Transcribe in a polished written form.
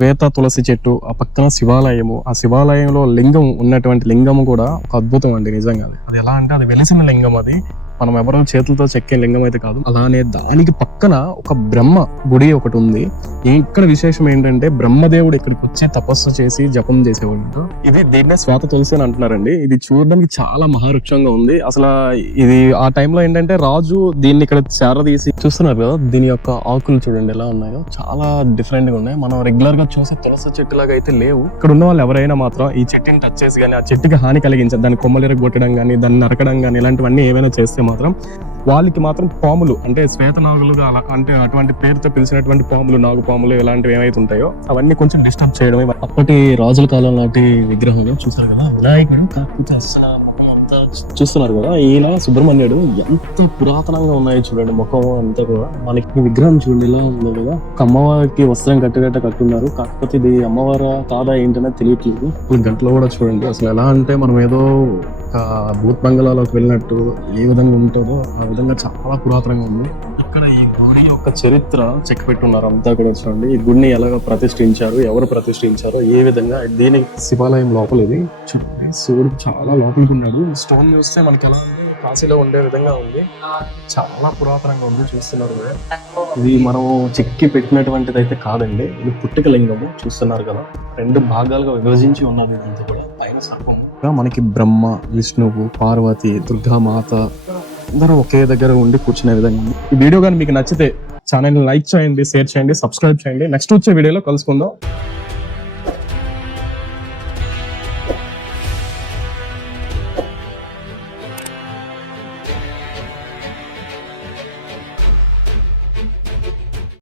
శ్వేత తులసి చెట్టు, ఆ పక్కన శివాలయము, ఆ శివాలయంలో లింగం ఉన్నటువంటి లింగము కూడా ఒక అద్భుతం అండి నిజంగా. అది ఎలా అంటే అది వెలిసిన లింగం, అది మనం ఎవరో చేతులతో చెక్కే లింగం అయితే కాదు. అలానే దానికి పక్కన ఒక బ్రహ్మ గుడి ఒకటి ఉంది. ఇక్కడ విశేషం ఏంటంటే బ్రహ్మదేవుడు ఇక్కడికి వచ్చి తపస్సు చేసి జపం చేసేవాడు. ఇది దీన్నే శ్వేత తులసి అని అంటున్నారండి. ఇది చూడడానికి చాలా మహావృక్షంగా ఉంది. అసలు ఇది ఆ టైంలో ఏంటంటే రాజు దీన్ని ఇక్కడ చేరదీసి చూస్తున్నారు కదా, దీని యొక్క ఆకులు చూడండి ఎలా ఉన్నాయో, చాలా డిఫరెంట్ గా ఉన్నాయి. మనం రెగ్యులర్ గా చూసే తులసి చెట్టు లాగా అయితే లేవు. ఇక్కడ ఉన్న వాళ్ళు ఎవరైనా మాత్రం ఈ చెట్టుని టచ్ చేసి కానీ, ఆ చెట్టుకి హాని కలిగించారు, దాన్ని కొమ్మలు ఎరగొట్టడం కానీ, దాన్ని నరకడం కానీ, ఇలాంటివన్నీ ఏమైనా చేస్తే మాత్రం వాళ్ళకి మాత్రం పాములు, అంటే శ్వేత నాగులుగా అలా అంటే అటువంటి పేరుతో పిలిచినటువంటి పాములు, నాగు పాములు ఇలాంటివి ఏమైతే ఉంటాయో అవన్నీ కొంచెం డిస్టర్బ్ చేయడమే. అప్పటి రాజుల కాలం నాటి విగ్రహంగా చూసారు కదా వినాయకుడు, కాకపోతే చూస్తున్నారు కదా ఈయన సుబ్రహ్మణ్యుడు. ఎంత పురాతనంగా ఉన్నాయో చూడండి, ముఖం అంతా కూడా. మనకి విగ్రహం చూడండి ఎలా ఉంది కదా, ఒక అమ్మవారికి వస్త్రం కట్టున్నారు. కాకపోతే ఇది అమ్మవారా కాదా ఏంటనే తెలియట్లేదు. ఈ గంటలో కూడా చూడండి అసలు ఎలా అంటే మనం ఏదో భూత్ బంగళాలోకి వెళ్ళినట్టు ఏ విధంగా ఉంటుందో ఆ విధంగా చాలా పురాతనంగా ఉంది. ఇక్కడ ఈ గుడి యొక్క చరిత్ర చెక్ పెట్టున్నారు అంతా కూడా చూడండి. ఈ గుడిని ఎలాగ ప్రతిష్ఠించారు, ఎవరు ప్రతిష్ఠించారు, ఏ విధంగా. దీని శివాలయం లోపల ఇది చూడండి, శివుడు చాలా లోపలికి ఉన్నాడు. స్టోన్ చూస్తే మనకి ఎలా ఉంది, కాశీలో ఉండే విధంగా ఉంది. చాలా పురాతనంగా ఉంది, చూస్తున్నారు కదా. ఇది మనం చెక్కి పెట్టినటువంటిది అయితే కాదండి, ఇది పుట్టిక లింగము. చూస్తున్నారు కదా, 2 భాగాలుగా విభజించి ఉన్నది. ఇదంతా కూడా పైన సర్పం. మనకి బ్రహ్మ, విష్ణువు, పార్వతి, దుర్గామాత అందరూ ఒకే దగ్గర ఉండి కూర్చునే విధంగా ఉంది. ఈ వీడియో కానీ మీకు నచ్చితే ఛానల్ లైక్ చేయండి, షేర్ చేయండి, సబ్స్క్రైబ్ చేయండి. నెక్స్ట్ వచ్చే వీడియోలో కలుసుకుందాం.